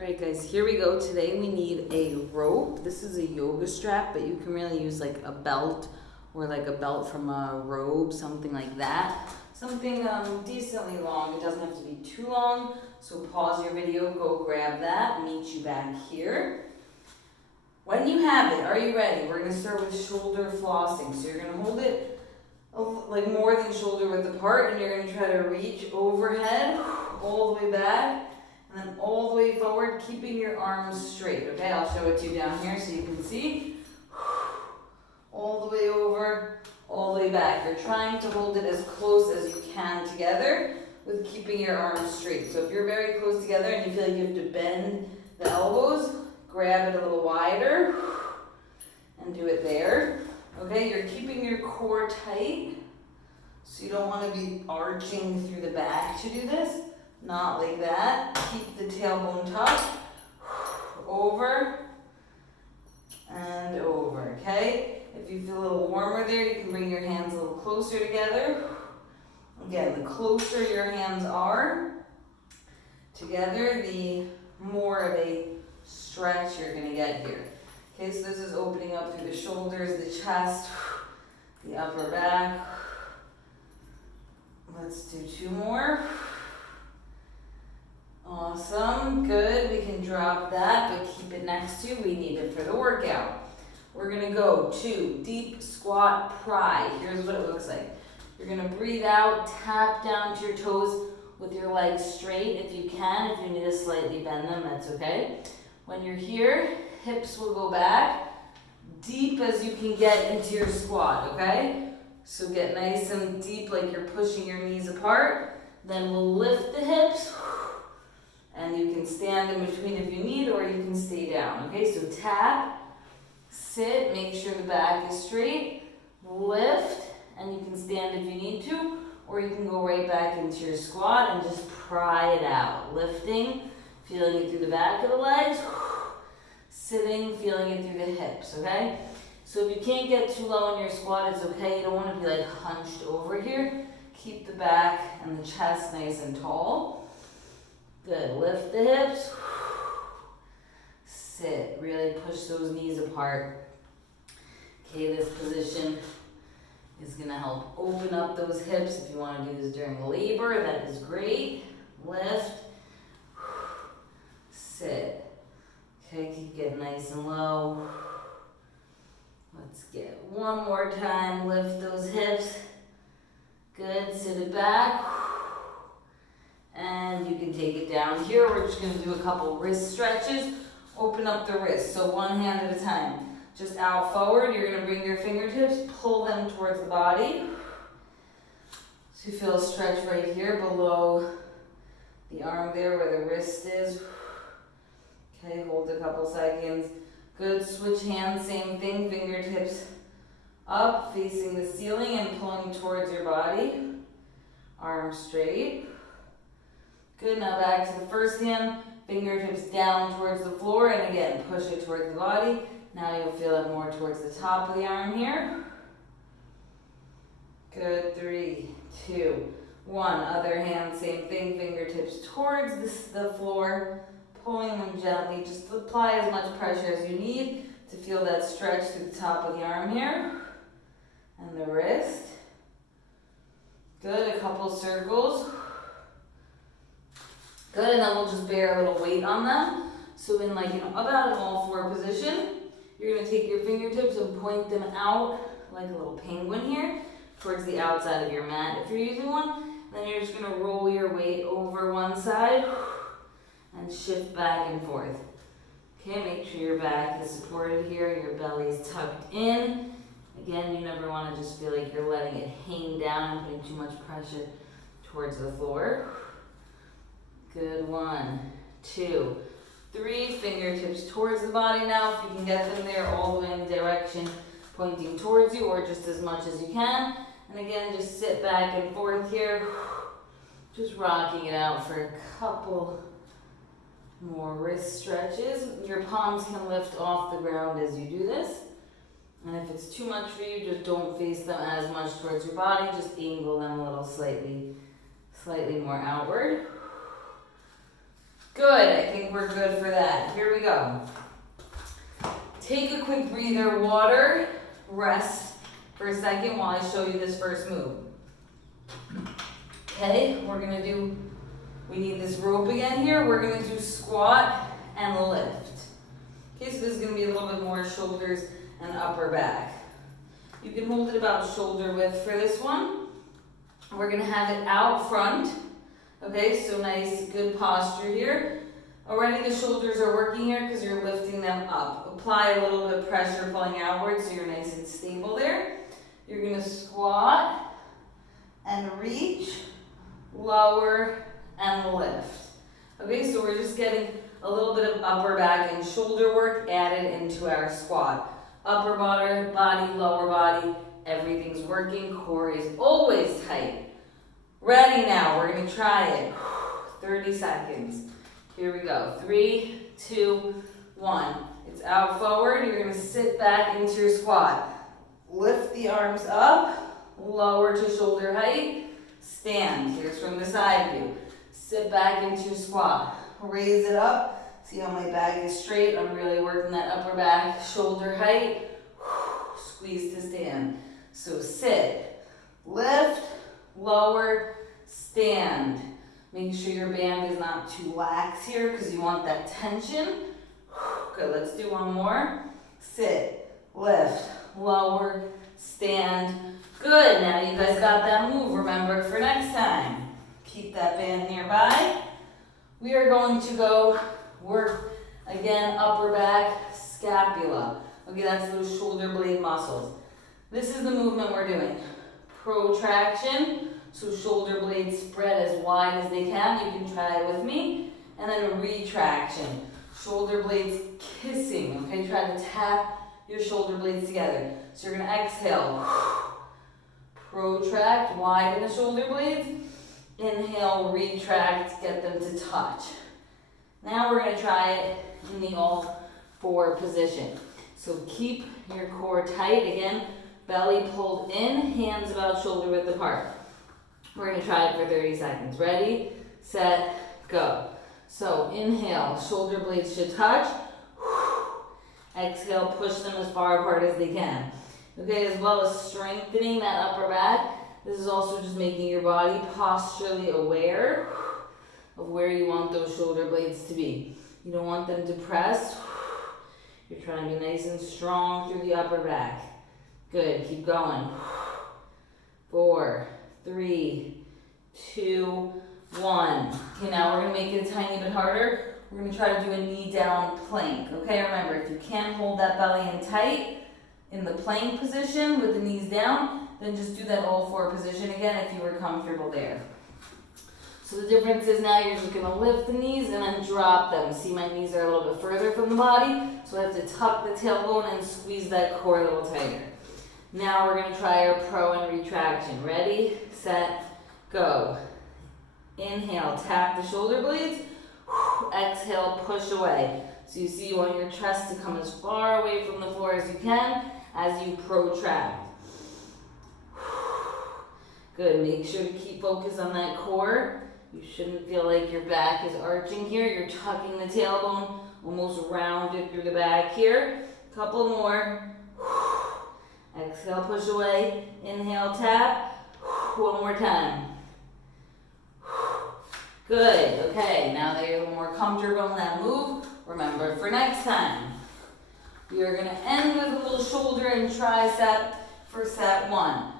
Alright guys, here we go. Today we need a rope. This is a yoga strap, but you can really use like a belt or like a belt from a robe, something like that. Something decently long. It doesn't have to be too long. So pause your video, go grab that, meet you back here. When you have it, are you ready? We're going to start with shoulder flossing. So you're going to hold it like more than shoulder width apart, and you're going to try to reach overhead all the way back. And then all the way forward, keeping your arms straight, okay? I'll show it to you down here so you can see. All the way over, all the way back. You're trying to hold it as close as you can together with keeping your arms straight. So if you're very close together and you feel like you have to bend the elbows, grab it a little wider and do it there. Okay, you're keeping your core tight, so you don't want to be arching through the back to do this. Not like that. Keep the tailbone tucked. Over and over, okay? If you feel a little warmer there, you can bring your hands a little closer together. Again, the closer your hands are together, the more of a stretch you're going to get here. Okay, so this is opening up through the shoulders, the chest, the upper back. Let's do two more. Awesome, good. We can drop that, but keep it next to. We need it for the workout. We're gonna go to deep squat pry. Here's what it looks like. You're gonna breathe out, tap down to your toes with your legs straight if you can. If you need to slightly bend them, that's okay. When you're here, hips will go back, deep as you can get into your squat, okay? So get nice and deep like you're pushing your knees apart. Then we'll lift the hips. And you can stand in between if you need, or you can stay down. Okay, so tap, sit, make sure the back is straight, lift, and you can stand if you need to, or you can go right back into your squat and just pry it out. Lifting, feeling it through the back of the legs, sitting, feeling it through the hips, okay? So if you can't get too low in your squat, it's okay. You don't want to be like hunched over here. Keep the back and the chest nice and tall. Good, lift the hips, sit, really push those knees apart. Okay, this position is gonna help open up those hips. If you wanna do this during labor, that is great. Lift, sit. Okay, keep getting nice and low. Let's get one more time, lift those hips. Good, sit it back. And you can take it down here. We're just going to do a couple wrist stretches. Open up the wrists, so one hand at a time. Just out forward, you're going to bring your fingertips, pull them towards the body. So you feel a stretch right here below the arm there where the wrist is. Okay, hold a couple seconds. Good, switch hands, same thing, fingertips up, facing the ceiling and pulling towards your body. Arms straight. Good, now back to the first hand, fingertips down towards the floor, and again, push it towards the body. Now you'll feel it more towards the top of the arm here. Good, 3, 2, 1. Other hand, same thing, fingertips towards the floor, pulling them gently. Just apply as much pressure as you need to feel that stretch through the top of the arm here, and the wrist. Good, a couple circles. Good, and then we'll just bear a little weight on them. So in like, about an all-four position, you're gonna take your fingertips and point them out like a little penguin here towards the outside of your mat if you're using one. Then you're just gonna roll your weight over one side and shift back and forth. Okay, make sure your back is supported here, your belly's tucked in. Again, you never wanna just feel like you're letting it hang down and putting too much pressure towards the floor. Good, 1, 2, 3, fingertips towards the body now. If you can get them there all the way in the direction pointing towards you, or just as much as you can. And again, just sit back and forth here, just rocking it out for a couple more wrist stretches. Your palms can lift off the ground as you do this. And if it's too much for you, just don't face them as much towards your body, just angle them a little slightly more outward. Good, I think we're good for that. Here we go. Take a quick breather, water, rest for a second while I show you this first move. Okay, we need this rope again here. We're gonna do squat and lift. Okay, so this is gonna be a little bit more shoulders and upper back. You can hold it about shoulder width for this one. We're gonna have it out front. Okay, so nice, good posture here. Already the shoulders are working here because you're lifting them up. Apply a little bit of pressure pulling outward so you're nice and stable there. You're gonna squat and reach, lower and lift. Okay, so we're just getting a little bit of upper back and shoulder work added into our squat. Upper body, lower body, everything's working. Core is always tight. Ready now, we're gonna try it. 30 seconds. Here we go. 3, 2, 1. It's out forward. You're gonna sit back into your squat. Lift the arms up, lower to shoulder height. Stand. Here's from the side view. Sit back into your squat. Raise it up. See how my back is straight? I'm really working that upper back, shoulder height. Squeeze to stand. So sit, lift, lower, stand. Make sure your band is not too lax here because you want that tension. Good, let's do one more. Sit, lift, lower, stand. Good, now you guys got that move. Remember for next time. Keep that band nearby. We are going to go work again, upper back, scapula. Okay, that's those shoulder blade muscles. This is the movement we're doing. Protraction, so shoulder blades spread as wide as they can. You can try it with me. And then a retraction. Shoulder blades kissing, okay? Try to tap your shoulder blades together. So you're gonna exhale. Protract, widen the shoulder blades. Inhale, retract, get them to touch. Now we're gonna try it in the all four position. So keep your core tight. Again, belly pulled in, hands about shoulder width apart. We're gonna try it for 30 seconds. Ready, set, go. So inhale, shoulder blades should touch. Exhale, push them as far apart as they can. Okay, as well as strengthening that upper back. This is also just making your body posturally aware of where you want those shoulder blades to be. You don't want them depressed. You're trying to be nice and strong through the upper back. Good, keep going. 4, 3, 2, 1. Okay, now we're gonna make it a tiny bit harder. We're gonna try to do a knee down plank. Okay, remember, if you can't hold that belly in tight in the plank position with the knees down, then just do that all four position again if you were comfortable there. So the difference is now you're just gonna lift the knees and then drop them. See, my knees are a little bit further from the body, so I have to tuck the tailbone and squeeze that core a little tighter. Now we're gonna try our pro and retraction. Ready, set, go. Inhale, tap the shoulder blades. Exhale, push away. So you see you want your chest to come as far away from the floor as you can as you protract. Good, make sure to keep focus on that core. You shouldn't feel like your back is arching here. You're tucking the tailbone, almost rounded through the back here. Couple more. Exhale, push away. Inhale, tap. One more time. Good, okay, now that you're a little more comfortable in that move, remember for next time. We are gonna end with a little shoulder and tricep for set 1.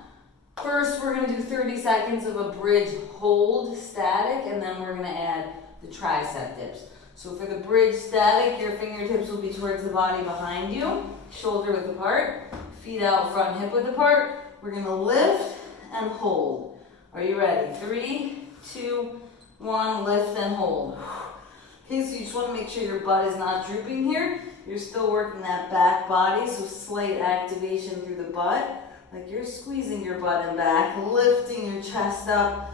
First, we're gonna do 30 seconds of a bridge hold static, and then we're gonna add the tricep dips. So for the bridge static, your fingertips will be towards the body behind you, shoulder width apart, feet out front, hip width apart. We're gonna lift and hold. Are you ready? 3, 2, 1, lift and hold. Okay, so you just wanna make sure your butt is not drooping here. You're still working that back body, so slight activation through the butt. Like you're squeezing your butt and back, lifting your chest up.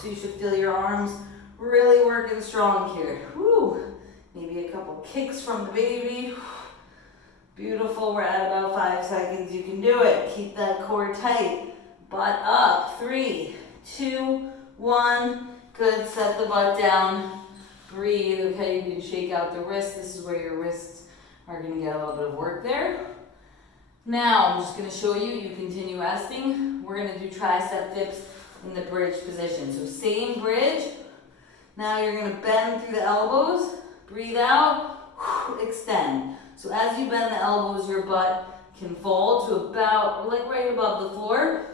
So you should feel your arms really working strong here. Woo. Maybe a couple kicks from the baby. Beautiful, we're at about 5 seconds. You can do it. Keep that core tight. Butt up. 3, 2, 1. Good, set the butt down. Breathe, okay? You can shake out the wrists. This is where your wrists are gonna get a little bit of work there. Now, I'm just gonna show you, you continue resting. We're gonna do tricep dips in the bridge position. So same bridge. Now you're gonna bend through the elbows, breathe out, extend. So as you bend the elbows, your butt can fall to about, like right above the floor.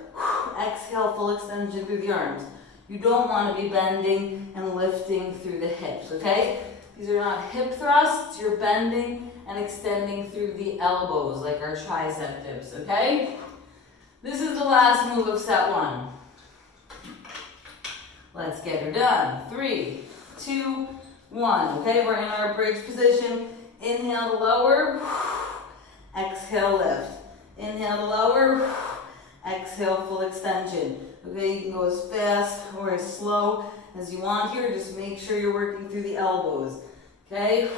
Exhale, full extension through the arms. You don't want to be bending and lifting through the hips, okay? These are not hip thrusts, you're bending and extending through the elbows, like our tricep dips, okay? This is the last move of set one. Let's get her done. 3, 2, 1. Okay, we're in our bridge position. Inhale to lower. Exhale, lift. Inhale to lower. Exhale, full extension. Okay, you can go as fast or as slow as you want here. Just make sure you're working through the elbows. Okay?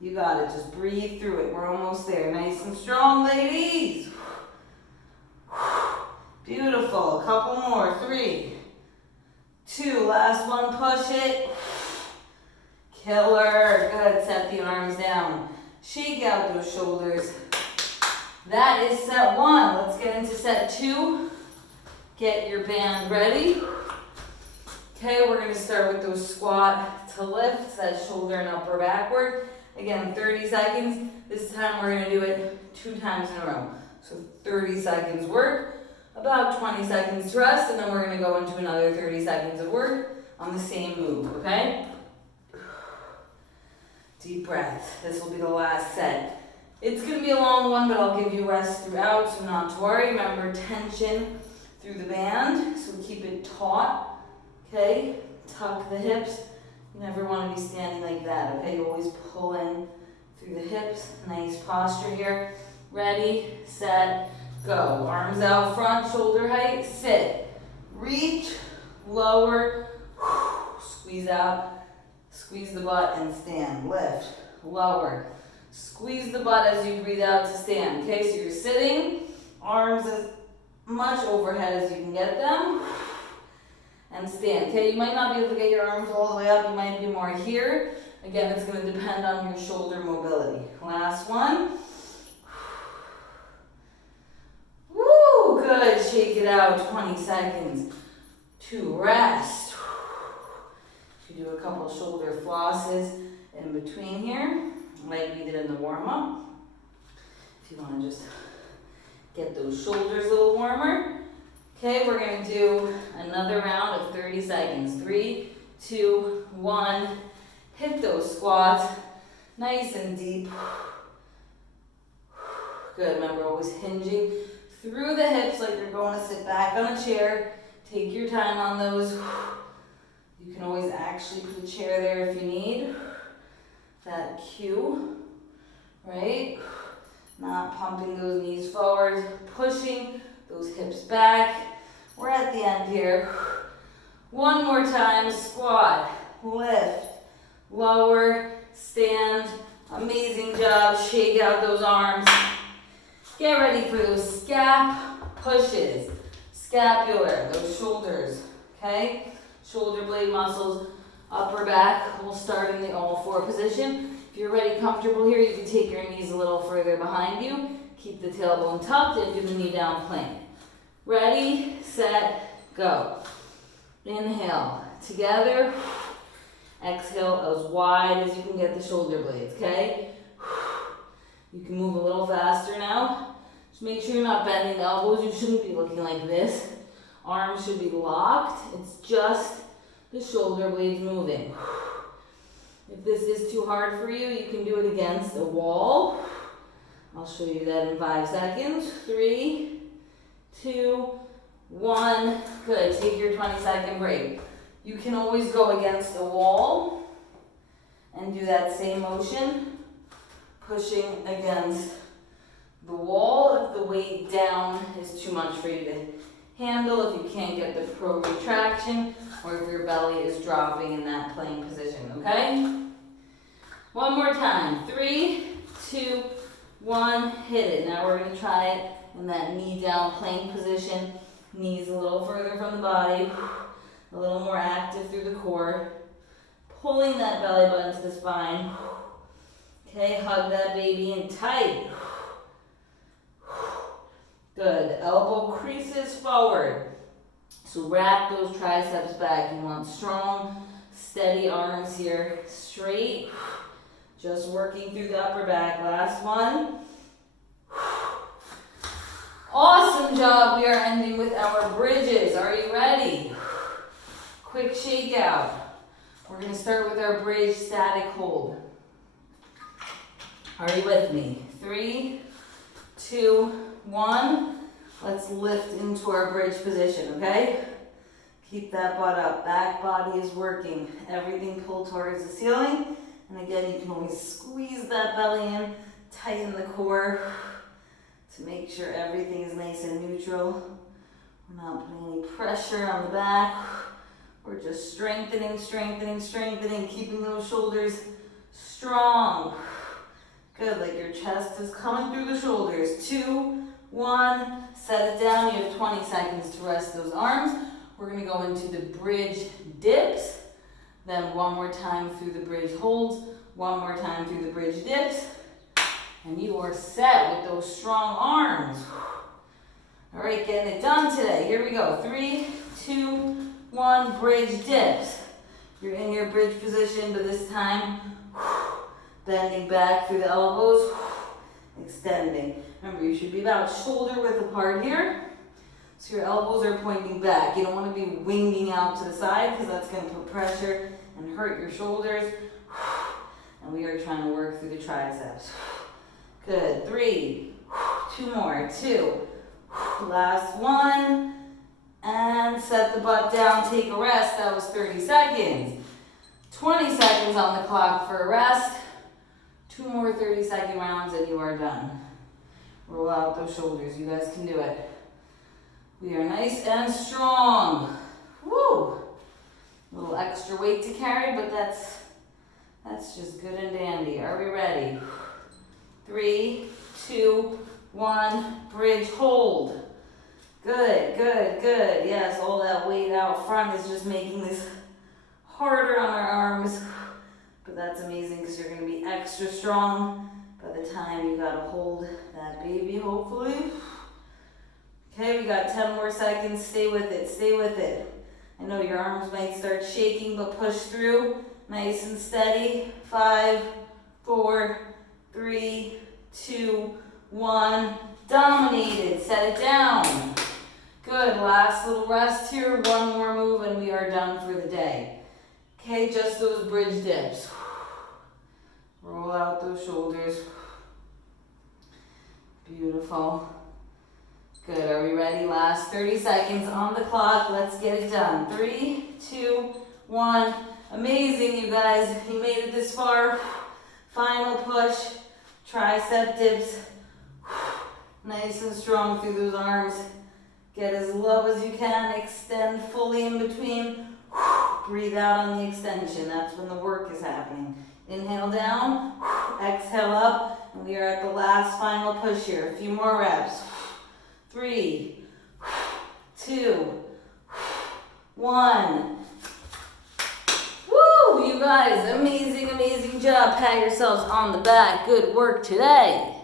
You got it. Just breathe through it. We're almost there. Nice and strong, ladies. Beautiful. A couple more. 3, 2, last one, push it. Killer. Good, set the arms down. Shake out those shoulders. That is set one. Let's get into set two. Get your band ready. Okay, we're gonna start with those squat to lifts, that shoulder and upper backward. Again, 30 seconds. This time we're gonna do it 2 times in a row. So 30 seconds work. About 20 seconds to rest, and then we're gonna go into another 30 seconds of work on the same move, okay? Deep breath. This will be the last set. It's gonna be a long one, but I'll give you rest throughout, so not to worry. Remember, tension through the band, so keep it taut, okay? Tuck the hips. You never wanna be standing like that, okay? You always pull in through the hips. Nice posture here. Ready, set, go. Arms out front, shoulder height, sit. Reach, lower, squeeze out, squeeze the butt and stand. Lift, lower. Squeeze the butt as you breathe out to stand. Okay, so you're sitting, arms as much overhead as you can get them, and stand. Okay, you might not be able to get your arms all the way up, you might be more here. Again, it's going to depend on your shoulder mobility. Last one. Woo, good. Shake it out, 20 seconds to rest. You do a couple shoulder flosses in between here, like we did in the warm-up. If you want to just get those shoulders a little warmer. Okay, we're going to do another round of 30 seconds. 3, 2, 1. Hit those squats, nice and deep. Good, remember always hinging through the hips like you're going to sit back on a chair. Take your time on those. You can always actually put a chair there if you need. That cue, right? Not pumping those knees forward, pushing those hips back. We're at the end here. One more time, squat, lift, lower, stand. Amazing job, shake out those arms. Get ready for those scap pushes. Scapular, those shoulders, okay? Shoulder blade muscles, upper back. We'll start in the all four position. If you're already comfortable here, you can take your knees a little further behind you. Keep the tailbone tucked and do the knee down plank. Ready, set, go. Inhale, together. Exhale as wide as you can get the shoulder blades, okay? You can move a little faster now. Just make sure you're not bending the elbows. You shouldn't be looking like this. Arms should be locked. It's just the shoulder blades moving. If this is too hard for you, you can do it against a wall. I'll show you that in 5 seconds. 3, 2, 1. Good. Take your 20-second break. You can always go against a wall and do that same motion, pushing against the wall if the weight down is too much for you to handle, if you can't get the pro retraction, or if your belly is dropping in that plank position, okay? One more time. 3, 2, 1, hit it. Now we're gonna try it in that knee down plank position. Knees a little further from the body, a little more active through the core. Pulling that belly button to the spine. Okay, hug that baby in tight. Good. Elbow creases forward. So wrap those triceps back. You want strong, steady arms here. Straight. Just working through the upper back. Last one. Awesome job. We are ending with our bridges. Are you ready? Quick shakeout. We're going to start with our bridge static hold. Are you with me? 3, 2, 1. Let's lift into our bridge position, okay? Keep that butt up. Back body is working. Everything pulled towards the ceiling. And again, you can always squeeze that belly in, tighten the core to make sure everything is nice and neutral. We're not putting any pressure on the back. We're just strengthening, strengthening, strengthening, keeping those shoulders strong. Good, like your chest is coming through the shoulders. 2, 1, set it down. You have 20 seconds to rest those arms. We're gonna go into the bridge dips. Then one more time through the bridge holds. One more time through the bridge dips. And you are set with those strong arms. All right, getting it done today. Here we go. 3, 2, 1, bridge dips. You're in your bridge position, but this time, bending back through the elbows, extending. Remember, you should be about shoulder width apart here. So your elbows are pointing back. You don't want to be winging out to the side because that's going to put pressure and hurt your shoulders. And we are trying to work through the triceps. Good. 3, 2 more. 2. Last one. And set the butt down. Take a rest. That was 30 seconds. 20 seconds on the clock for a rest. 2 more 30-second rounds and you are done. Roll out those shoulders. You guys can do it. We are nice and strong. Woo! A little extra weight to carry, but that's just good and dandy. Are we ready? 3, 2, 1, bridge hold. Good, good, good. Yes, all that weight out front is just making this harder on our arms. But that's amazing because you're going to be extra strong by the time you got to hold that baby, hopefully. Okay, we got 10 more seconds. Stay with it, stay with it. I know your arms might start shaking, but push through. Nice and steady. 5, 4, 3, 2, 1. Dominated. Set it down. Good. Last little rest here. One more move and we are done for the day. Okay, just those bridge dips. Roll out those shoulders. Beautiful. Good. Are we ready? Last 30 seconds on the clock. Let's get it done. 3, 2, 1. Amazing, you guys. You made it this far. Final push. Tricep dips. Nice and strong through those arms. Get as low as you can. Extend fully in between. Breathe out on the extension. That's when the work is happening. Inhale down. Exhale up. And we are at the last final push here. A few more reps. 3, 2, 1. Woo! You guys, amazing, amazing job. Pat yourselves on the back. Good work today.